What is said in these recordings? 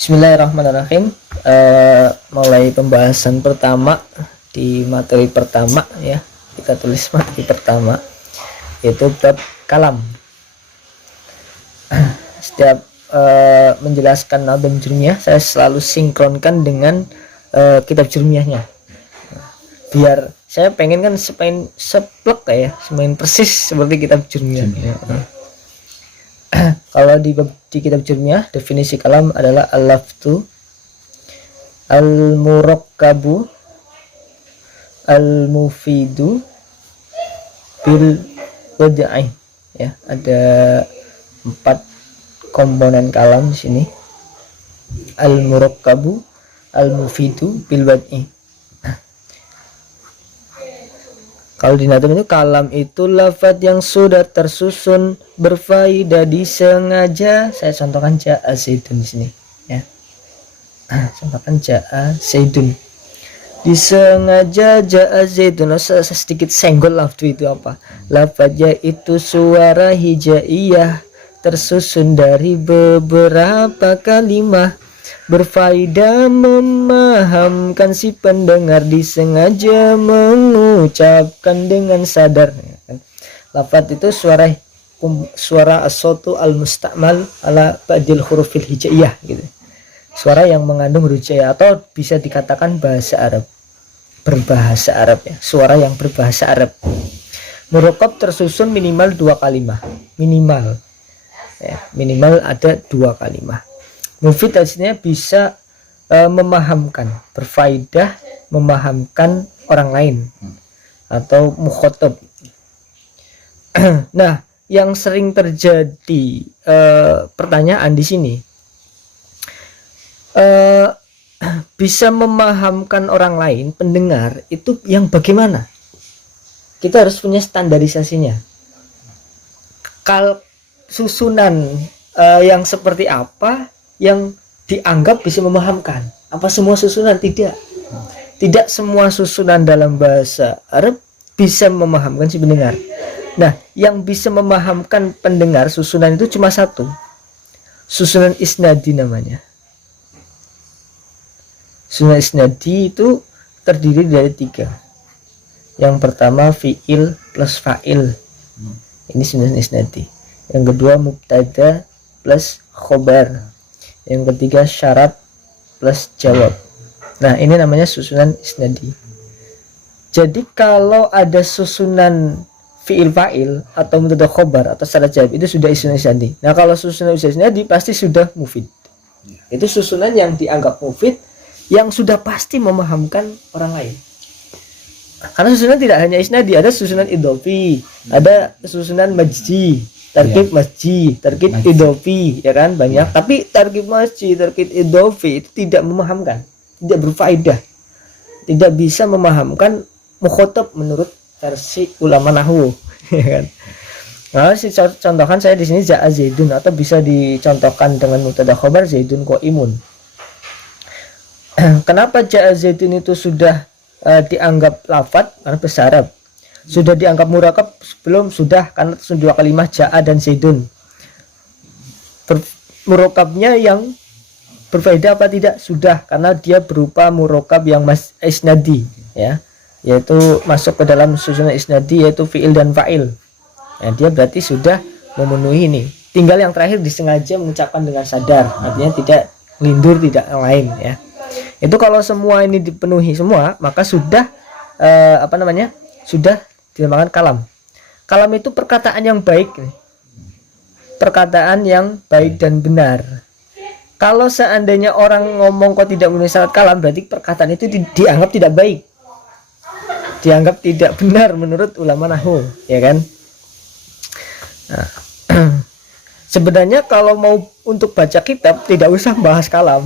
Bismillahirrahmanirrahim. Mulai pembahasan pertama di materi pertama ya. Kita tulis materi pertama yaitu bab kalam. Setiap menjelaskan nadam jurmiyah saya selalu sinkronkan dengan kitab jurmiyahnya. Biar saya pengen kan seplek kayak semain persis seperti kitab jurmiyah. Kalau di kitab jurmiyah definisi kalam adalah al-laftu al-murakkabu al-mufidu bil wad'i ya. Ada 4 komponen kalam di sini. Al-murakkabu al-mufidu bil wad'i. Kalau di nadam itu kalam itu lafaz yang sudah tersusun berfaedah disengaja. Saya contohkan ja'a zaidun di sini ya. Contohkan ja'a zaidun. Disengaja ja'a zaidun. Sedikit senggol lafaz itu apa? Lafaznya itu suara hijaiyah tersusun dari beberapa kalimat berfaedah memahamkan si pendengar, disengaja mengucapkan dengan sadar. Lafaz itu suara as-sautu al-musta'mal ala ba'dil hurufil hijaiyah gitu. Suara yang mengandung huruf hijaiyah atau bisa dikatakan bahasa Arab, berbahasa Arab ya. Suara yang berbahasa Arab. Murakkab tersusun minimal 2 kalimat. Minimal ya, minimal ada 2 kalimat. Mufid artinya bisa memahamkan, berfaedah, memahamkan orang lain atau mukhatab. Nah, yang sering terjadi pertanyaan di sini, bisa memahamkan orang lain, pendengar itu yang bagaimana? Kita harus punya standarisasinya. Susunan yang seperti apa yang dianggap bisa memahamkan? Apa semua susunan? Tidak semua susunan dalam bahasa Arab bisa memahamkan si pendengar. Nah, yang bisa memahamkan pendengar susunan itu cuma satu, susunan isnadi namanya. Susunan isnadi itu terdiri dari 3. Yang pertama fi'il plus fa'il, ini susunan isnadi. Yang kedua mubtada plus khobar. Yang ketiga syarat plus jawab. Nah, ini namanya susunan isnadi. Jadi kalau ada susunan fi'il fa'il atau mubtada khobar atau syarat jawab, itu sudah susunan isnadi. Nah, kalau susunan isnadi pasti sudah mufid. Itu susunan yang dianggap mufid, yang sudah pasti memahamkan orang lain. Karena susunan tidak hanya isnadi, ada susunan idhofi, ada susunan majdi, tarkib masjid, tarkib idhofi, ya kan, banyak. Tapi tarkib masjid, tarkib idhofi itu tidak memahamkan, tidak berfaedah, tidak bisa memahamkan mukhatab menurut versi ulama nahwu, ya kan. Nah, contohkan saya di sini ja'a zaidun, atau bisa dicontohkan dengan mubtada khobar zaidun qaimun. Kenapa ja'a zaidun itu sudah dianggap lafaz? Karena bahasa Arab. Sudah dianggap murakkab sebelum sudah, karena sudah 2 kalimat ja'a dan zaidun. Murakkabnya yang berfaedah apa tidak? Sudah, karena dia berupa murakkab yang isnadi ya, yaitu masuk ke dalam susunan isnadi, yaitu fi'il dan fa'il. Nah, dia berarti sudah memenuhi ini. Tinggal yang terakhir disengaja mengucapkan dengan sadar, artinya tidak lindur, tidak yang lain ya. Itu kalau semua ini dipenuhi semua, maka sudah sudah dinamakan kalam. Kalam itu perkataan yang baik, perkataan yang baik dan benar. Kalau seandainya orang ngomong kok tidak memenuhi syarat kalam, berarti perkataan itu dianggap tidak baik, dianggap tidak benar menurut ulama nahwu, ya kan. Nah, sebenarnya kalau mau untuk baca kitab tidak usah bahas kalam,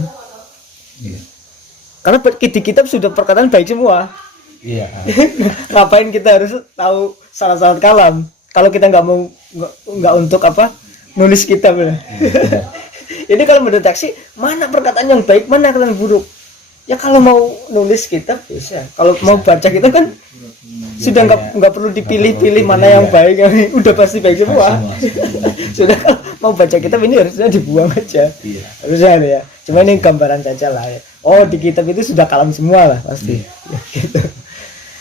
karena di kitab sudah perkataan baik semua. Iya. Ngapain kita harus tahu syarat-syarat kalam kalau kita nggak untuk nulis kitab ya. Ini kalau mendeteksi mana perkataan yang baik, mana perkataan yang buruk. Ya kalau mau nulis kitab bisa. Kalau mau baca kitab kan sudah nggak perlu dipilih-pilih mana yang baik, udah pasti baik semua. Sudah, kalau mau baca kitab ini harusnya dibuang aja. Harusnya ya. Cuma ini gambaran saja lah ya. Oh, di kitab itu sudah kalam semua lah pasti. Ya, gitu.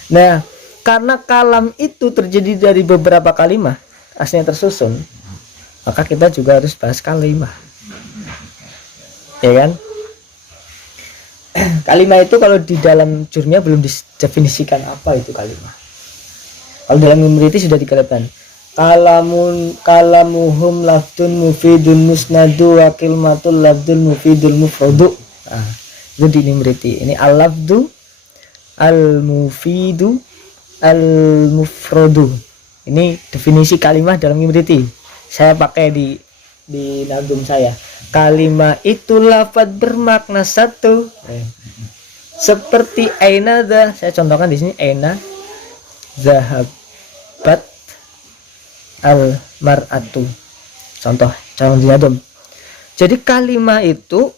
Nah, karena kalam itu terjadi dari beberapa kalimat aslinya tersusun, maka kita juga harus bahas kalimah. Ya kan? Kalimah itu kalau di dalam jurnya belum didefinisikan apa itu kalimah. Kalau dalam Imriti sudah dikatakan kalamuhum lafdun mufidun musnadu wa kilmatul lafdul mufidul mufrodu. Nah, itu di Imriti. Ini al-lafdu al-mufidu al-mufrodu. Ini definisi kalimah dalam Imriti. Saya pakai di nagum saya. Kalimah itu lafaz bermakna satu. Seperti aina dah. Saya contohkan di sini aina zahabat al mar'atu. Contoh dinadum. Jadi kalimah itu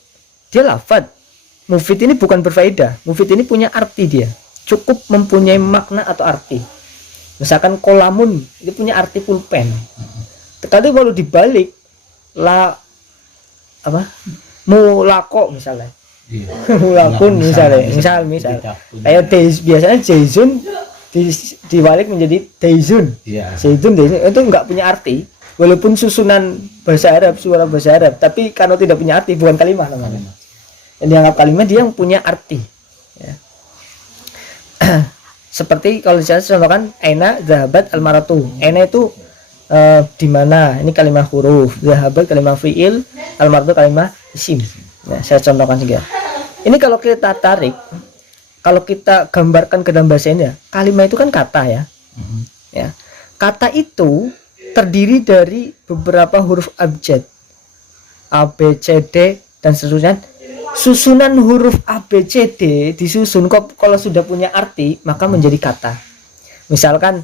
dia lafaz. Mufid ini bukan berfaedah. Mufid ini punya arti dia. Cukup mempunyai makna atau arti. Misalkan kolamun itu punya arti pulpen. Tapi kalau dibalik mulako misalnya. Mulakun misalnya. Misal kayak biasanya jaizun dibalik menjadi daizun. Zaidun itu enggak punya arti. Walaupun susunan bahasa Arab, suara bahasa Arab, tapi karena tidak punya arti bukan kalimah namanya. Yang dianggap kalimah dia yang punya arti. Ya. Seperti kalau saya contohkan aina zahabat almaratu. Aina itu di mana? Ini kalimat huruf. Zahabat kalimat fiil, almaratu kalimat isim. Nah, saya contohkan juga. Ini kalau kita tarik, kalau kita gambarkan ke dalam bahasa Indonesia, kalimat itu kan kata ya. Ya. Kata itu terdiri dari beberapa huruf abjad. A, B, C, D dan seterusnya. Susunan huruf A, B, C, D disusun kalau sudah punya arti maka menjadi kata. Misalkan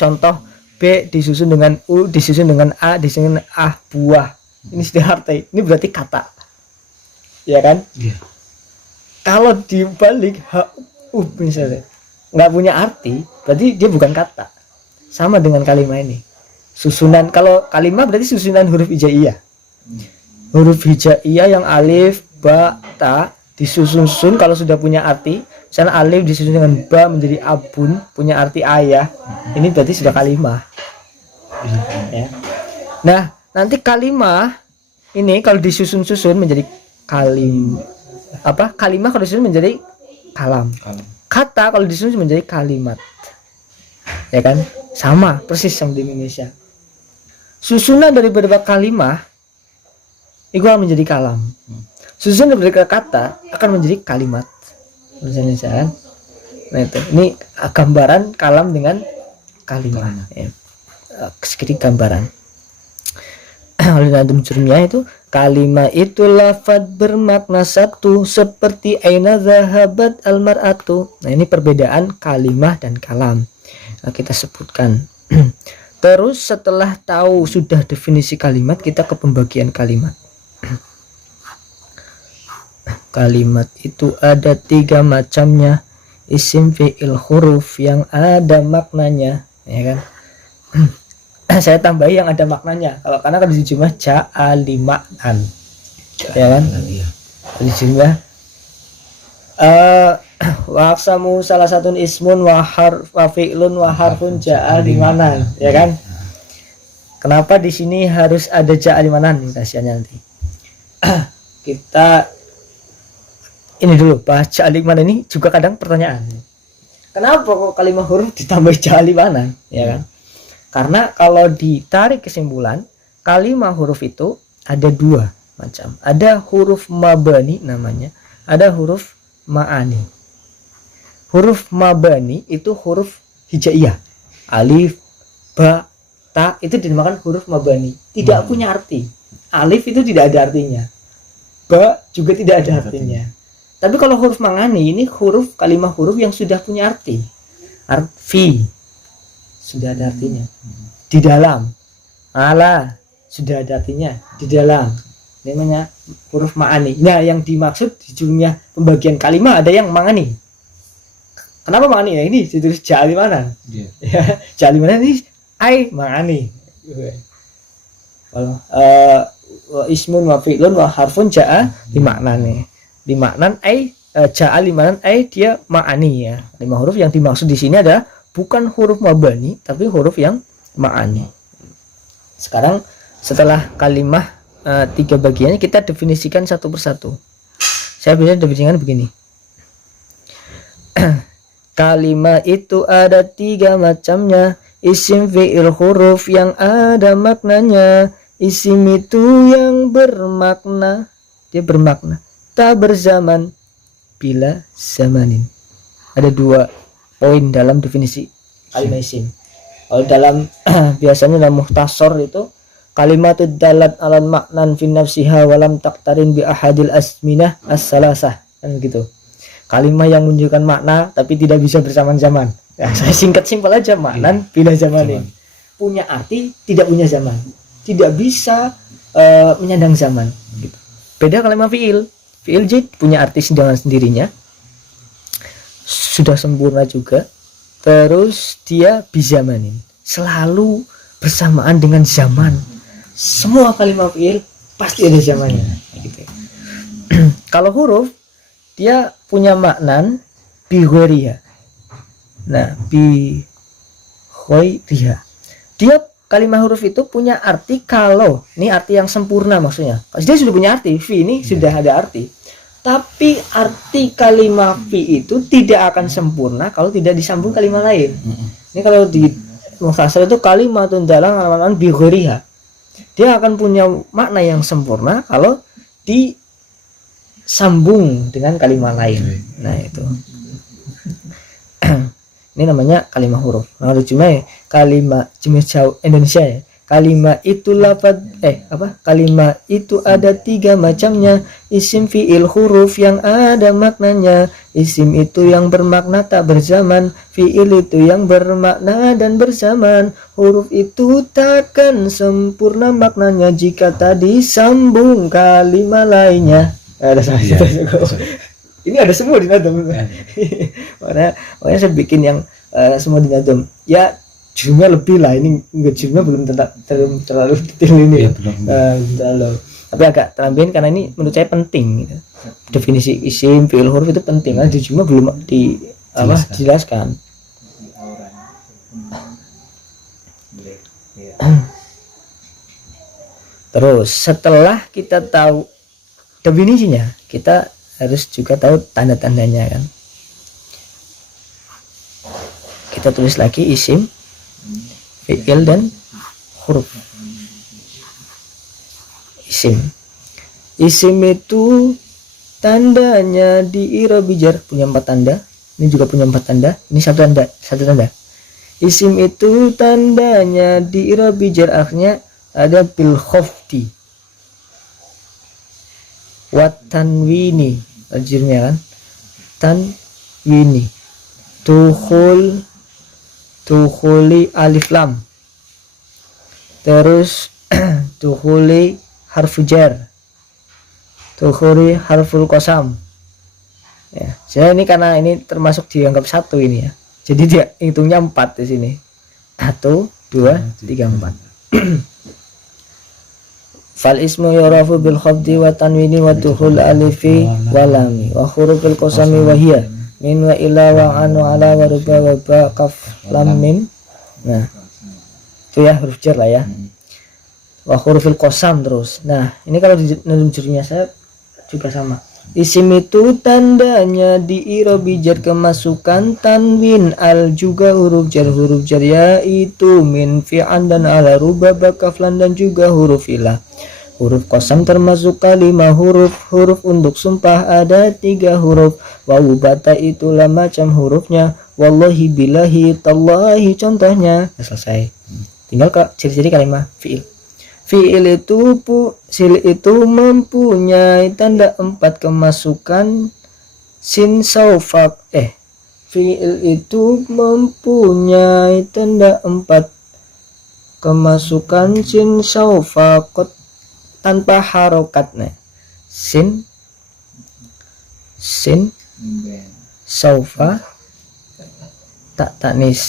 contoh B disusun dengan U, disusun dengan A, disusun dengan A buah. Ini sudah arti. Ini berarti kata. Ya kan? Yeah. Kalau dibalik H, U misalnya nggak punya arti, berarti dia bukan kata. Sama dengan kalimat ini. Susunan, kalau kalimat berarti susunan huruf hijaiyah. Huruf hijaiyah yang alif, ba, ta disusun kalau sudah punya arti. Misalnya alif disusun dengan ba menjadi abun, punya arti ayah. Ini berarti sudah kalimah. Ya. Nah, nanti kalimah ini kalau disusun-susun menjadi kalimah kalau disusun menjadi kalam. Kata kalau disusun menjadi kalimat. Ya kan? Sama persis sama di Indonesia. Susunan dari beberapa kalimah itu akan menjadi kalam. Susunan dari beberapa kata akan menjadi kalimat. Misalnya, nah itu. Ini gambaran kalam dengan kalimat. Ya. Sedikit gambaran. Oleh Nadum Jurmiyah itu kalimat itu lafaz bermakna satu seperti aina zahabat almar'atu. Nah, ini perbedaan kalimah dan kalam. Nah, kita sebutkan. Terus setelah tahu sudah definisi kalimat, kita ke pembagian kalimat. Kalimat itu ada 3 macamnya. Isim, fi'il, huruf yang ada maknanya, ya kan? Saya tambahi yang ada maknanya. Kalau karena kan di jumlah ja'ali maknan. Ya kan? Di jumlah waqsamu salah satu ismun wa fi'lun wa harfun ja'ali manan, ya kan? Kenapa di sini harus ada ja'ali manan? Rahasianya nanti. Kita ini dulu bahas ja'ali manan ini juga kadang pertanyaan. Kenapa kok kalimat huruf ditambah ja'ali manan, ya kan? Karena kalau ditarik kesimpulan, kalimat huruf itu ada 2 macam. Ada huruf mabani namanya, ada huruf ma'ani. Huruf mabani itu huruf hijaiyah. Alif, ba, ta itu dinamakan huruf mabani. Tidak punya arti. Alif itu tidak ada artinya. Ba juga tidak ada artinya. Tapi kalau huruf ma'ani ini huruf kalimat huruf yang sudah punya arti. Arfi sudah ada artinya. Di dalam. Ala sudah ada artinya. Di dalam. Namanya huruf ma'ani. Nah, yang dimaksud di jumlah pembagian kalimat ada yang ma'ani. Kenapa ma'ani? Ya, ini ditulis ja'ali manan. Ya, ja'ali manan ini ai ma'ani. Kalau ismun wa fi'lun wa harfun ja'a limaknane. Limaknan ja'a limaknan dia ma'ani ya. 5 huruf yang dimaksud di sini adalah bukan huruf mabani tapi huruf yang ma'ani. Sekarang setelah kalimah 3 bagiannya kita definisikan satu persatu. Saya bisa definisikan begini. Kalimah itu ada 3 macamnya. Isim, fi'il, huruf yang ada maknanya. Isim itu yang bermakna, dia bermakna tak berzaman bila zamanin. Ada 2 poin dalam definisi kalimat isim. Kalau dalam biasanya dalam muhtasor itu kalimatud dalat alal maknan fi nafsiha walam taktarin bi ahadil asminah as-salasah, kan gitu. Kalimat yang menunjukkan makna tapi tidak bisa bersamaan zaman. Ya, saya singkat simpel aja, maknan bila zamanin. Punya arti tidak punya zaman. Tidak bisa menyandang zaman gitu. Beda kalimat fi'il. Fi'il jid punya arti dengan sendirinya. Sudah sempurna juga. Terus dia bizamanin. Selalu bersamaan dengan zaman. Semua kalimat fi'il pasti ada zamannya gitu. Kalau huruf dia punya maknan bi ghairiha. Nah, bi ghairiha. Dia kalimat huruf itu punya arti kalau ini arti yang sempurna maksudnya. Dia sudah punya arti, fi ini sudah ada arti. Tapi arti kalimat fi itu tidak akan sempurna kalau tidak disambung kalimat lain. Ini kalau di mukhtasar itu kalimatun dalam alaman bi ghairiha. Dia akan punya makna yang sempurna kalau disambung dengan kalimat lain. Nah, itu. Ini namanya kalimat huruf. Nah, cuma kalimat jauh Indonesia ya. Kalimat itu lafaz kalimat itu ada 3 macamnya. Isim, fi'il, huruf yang ada maknanya. Isim itu yang bermakna tak berzaman. Fi'il itu yang bermakna dan berzaman. Huruf itu takkan sempurna maknanya jika tadi sambung kalimat lainnya. Ada ini ada semua di nadam. Makanya saya bikin yang semua di nadam. Ya jumlah lebih lah, ini enggak jumlah belum terlalu detail ini. Terlalu. Tapi agak terambil karena ini menurut saya penting gitu. Definisi isim, fi'il, huruf itu penting. Karena di jumlah belum dijelaskan. Terus setelah kita tahu definisinya, kita harus juga tahu tanda-tandanya kan. Kita tulis lagi isim, fi'il dan huruf. Isim itu tandanya di i'rab jar punya 4 tanda. Ini juga punya 4 tanda. Ini satu tanda. Isim itu tandanya di i'rab jar akhirnya ada bil khafdi wa tanwini, ajirnya kan tanwini, tukhuli alif lam, terus tukhuli harfu jar, tukhuli harful qasam ya. Saya ini karena ini termasuk dianggap satu ini ya, jadi dia hitungnya 4 di sini. 1 2 3 4. Fal ismu yurafu bil khafdi wa tanwini wa dukhul alifi wa lami wa hurufil qasami wa hiya min wa ila wa anu ala wa ruba wa ba kaf lam mim. Nah, itu ya huruf jar lah ya. Wa hurufil qasam terus. Nah, ini kalau di nazm jurnya saya juga sama. Isim itu tandanya di i'rab jar kemasukan tanwin, al juga huruf jar yaitu min fi'an dan ala ruba ba kaflan dan juga huruf ilah. Huruf qasam termasuk kalimah huruf untuk sumpah ada 3 huruf. Wawu bata itulah macam hurufnya. Wallahi billahi tallahi contohnya. Nah, selesai. Tinggal ke ciri-ciri kalimat fi'il. Fi'il itu mempunyai tanda 4 kemasukan sin saufak. Fi'il itu mempunyai tanda 4 kemasukan sin saufakot tanpa harokatnya. Sin saufa tak tanis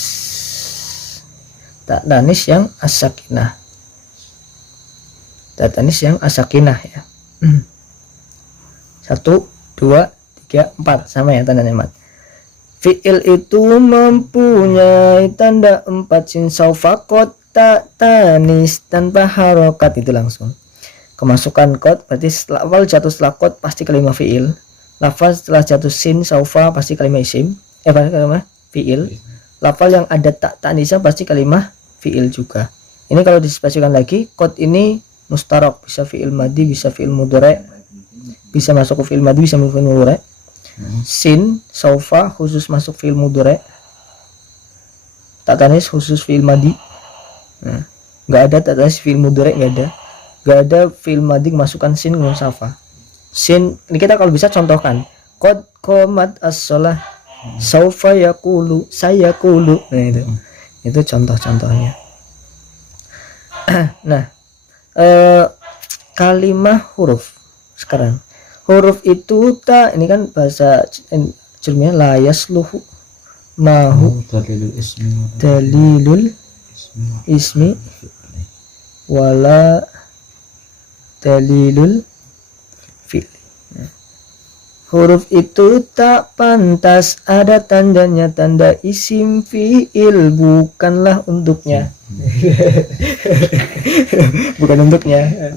yang as-sakinah. Tatanis yang asakinah ya. 1, 2, 3, 4 sama ya tandanya mat. Fi'il itu mempunyai tanda 4 sin saufa kot tak tanis tanpa harokat, itu langsung kemasukan kot berarti lafal jatuh setelah kot pasti kalimat fi'il, lafal setelah jatuh sin saufa pasti kalimat isim, pasti kalimat fi'il, lafal yang ada tak tanisnya pasti kalimat fi'il juga. Ini kalau dispesifikasikan lagi, kot ini mustarok, bisa fi'il madi, bisa fi'il mudhari, bisa masuk ke fi'il madi, bisa masuk fi'il mudhari. Sin saufa khusus masuk fi'il mudhari, tak tanis khusus fi'il madi. Nggak ada tak tanis fi'il mudhari, nggak ada fi'il madi masukkan sin nun saufa. Sin ini kita kalau bisa contohkan, qad qomat as-shalah, saufa yaqulu, sayaqulu. Nah itu contoh-contohnya. Nah, kalimah huruf sekarang. Huruf itu tak, ini kan bahasa Jerman, la yasluhu mahu dalilul ismi wala dalilul fi'li. Huruf itu tak pantas ada tandanya, tanda isim fi'il bukanlah untuknya. Bukan untuknya,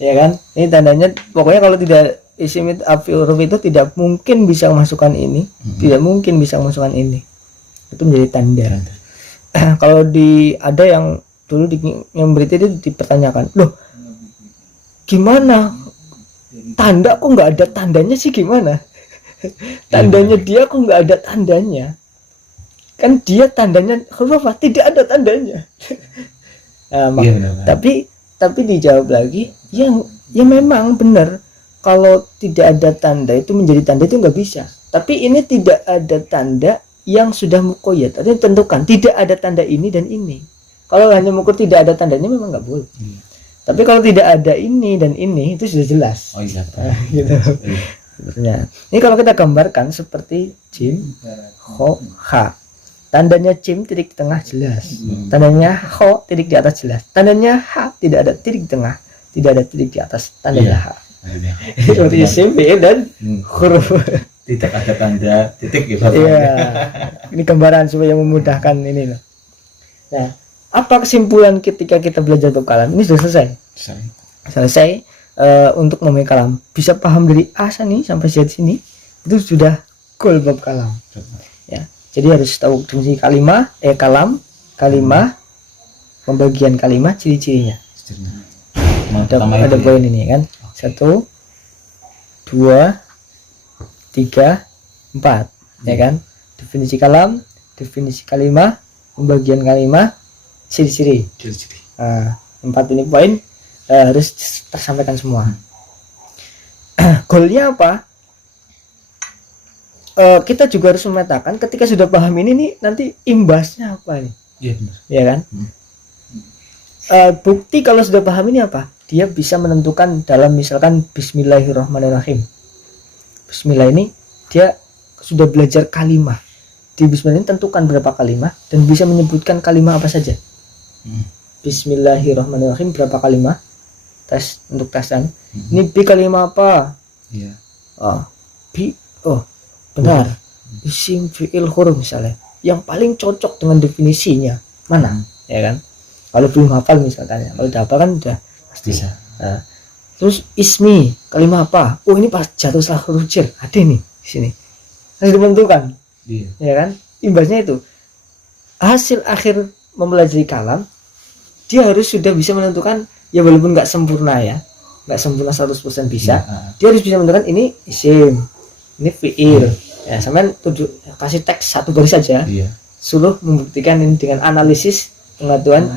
ya kan? Ini tandanya, pokoknya kalau tidak isim itu, huruf itu tidak mungkin bisa masukkan ini, tidak mungkin bisa masukkan ini. Itu menjadi tanda. Kalau ada yang dulu yang berita itu dipertanyakan, loh gimana tanda kok nggak ada tandanya sih, gimana tandanya dia kok nggak ada tandanya, kan dia tandanya huruf apa, tidak ada tandanya. Tapi dijawab lagi, ya memang benar, kalau tidak ada tanda itu menjadi tanda itu nggak bisa. Tapi ini tidak ada tanda yang sudah muqayyad, artinya tentukan tidak ada tanda ini dan ini. Kalau hanya mengukur tidak ada tandanya memang nggak boleh. Tapi kalau tidak ada ini dan ini itu sudah jelas. Gitu. Ini kalau kita gambarkan seperti jim, ho, ha. Tandanya jim titik tengah jelas. Tandanya ho titik di atas jelas. Tandanya ha tidak ada titik di tengah, tidak ada titik di atas tandanya ha. Seperti isim, fi'il dan huruf. Tidak ada tanda titik gitu. Iya. Ini gambaran supaya memudahkan ini loh. Nah, apa kesimpulan ketika kita belajar bab kalam? Ini sudah selesai untuk memahami kalam. Bisa paham dari A nih sampai Z sini, itu sudah goal bab kalam. Ya, jadi harus tahu definisi kalimah, kalimah, pembagian kalimah, ciri-cirinya. Ada poin ini kan? 1, 2, 3, 4, ya kan? Definisi kalam, definisi kalimah, pembagian kalimah, ciri-ciri. 4 ini poin harus tersampaikan semua. Goalnya apa? Kita juga harus memetakan ketika sudah paham ini nih, nanti imbasnya apa nih? Ya kan? Bukti kalau sudah paham ini apa? Dia bisa menentukan dalam misalkan Bismillahirrahmanirrahim. Bismillah ini dia sudah belajar kalimah. Di Bismillah ini tentukan berapa kalimah dan bisa menyebutkan kalimah apa saja. Bismillahirrahmanirrahim berapa kalimah? Tes untuk tesan. Ini bi kalimah apa? Iya. Benar. Isim fi'il huruf misalnya. Yang paling cocok dengan definisinya mana? Ya kan? Kalau belum hafal misalkan ya. Kalau udah hafal kan udah pasti bisa. Terus ismi kalimah apa? Oh ini pas jatuh setelah huruf jar. Ada nih di sini. Harus ditentukan. Iya. Ya kan? Imbasnya itu hasil akhir mempelajari kalam, dia harus sudah bisa menentukan, ya walaupun nggak sempurna ya, nggak sempurna 100% bisa, dia harus bisa menentukan ini isim, ini fi'il. Ya, sampai kasih teks 1 baris saja, suruh membuktikan ini dengan analisis pengetahuan.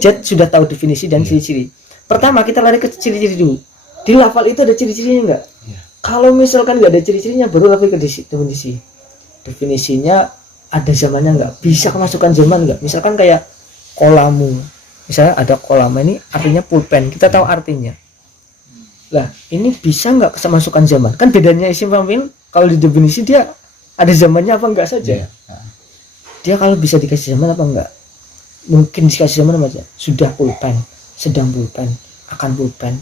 Jet sudah tahu definisi dan ciri-ciri. Pertama kita lari ke ciri-ciri dulu. Di lafal itu ada ciri-cirinya enggak? Kalau misalkan nggak ada ciri-cirinya, baru lari ke definisi. Definisinya ada zamannya enggak? Bisa kemasukan zaman enggak? Misalkan kayak kolamu, misalnya ada kolama, ini artinya pulpen, kita tahu artinya. Lah ini bisa nggak kemasukan zaman? Kan bedanya isim sama fi'il, kalau di definisi dia ada zamannya apa enggak saja. Dia kalau bisa dikasih zaman apa enggak? Mungkin dikasih zaman aja. Sudah pulpen, sedang pulpen, akan pulpen,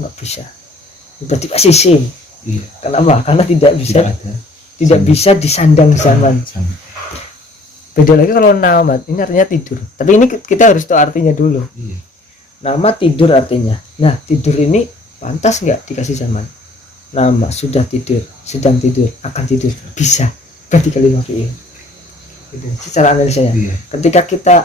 nggak bisa. Berarti pasti isim. Iya. Kenapa? Karena tidak bisa Tidak ada. bisa disandang zaman. Beda lagi kalau namat, ini artinya tidur. Tapi ini kita harus tahu artinya dulu. Iya. Nama tidur artinya. Nah, tidur ini pantas nggak dikasih zaman? Nama sudah tidur, sedang tidur, akan tidur, bisa. Berarti kalimat fi'il. Gitu. Secara analisanya. Iya. Ketika kita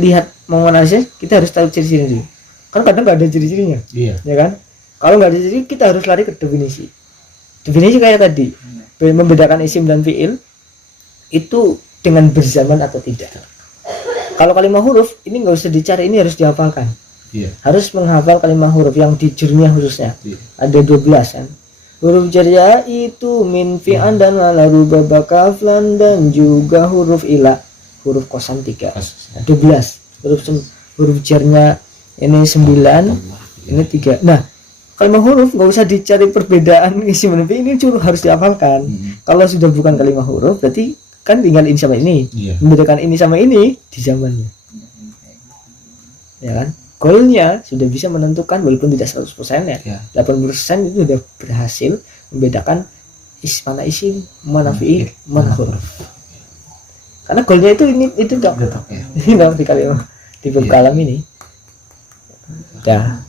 lihat mau analisis, kita harus tahu ciri-cirinya dulu. Kan kadang nggak ada ciri-cirinya, Iya. ya kan? Kalau nggak ada ciri, kita harus lari ke definisi. Definisi kayak tadi, membedakan isim dan fi'il itu dengan berzaman atau tidak. Kalau kalimat huruf ini nggak usah dicari, ini harus dihafalkan. Iya. Harus menghafal kalimat huruf yang di jurnya khususnya. Iya. Ada 12 kan. Huruf jariyah itu min fi'an dan lalu babakaflan dan juga huruf ila, huruf kosam 3. 12. Huruf jarnya ini 9, ini 3. Nah, kalimat huruf nggak usah dicari perbedaan isim dan fi'il, ini cuma harus dihafalkan. Kalau sudah bukan kalimat huruf berarti kan tinggal ini sama ini. Iya. Membedakan ini sama ini di zamannya. Ya kan? Goalnya sudah bisa menentukan walaupun tidak 100% ya. Ya. 80% itu sudah berhasil membedakan mana isim, mana fi'il, mana huruf. Karena goalnya itu itu enggak. Tetap ya. Ini di kalimat di bab Iya. kalam ini. Dah.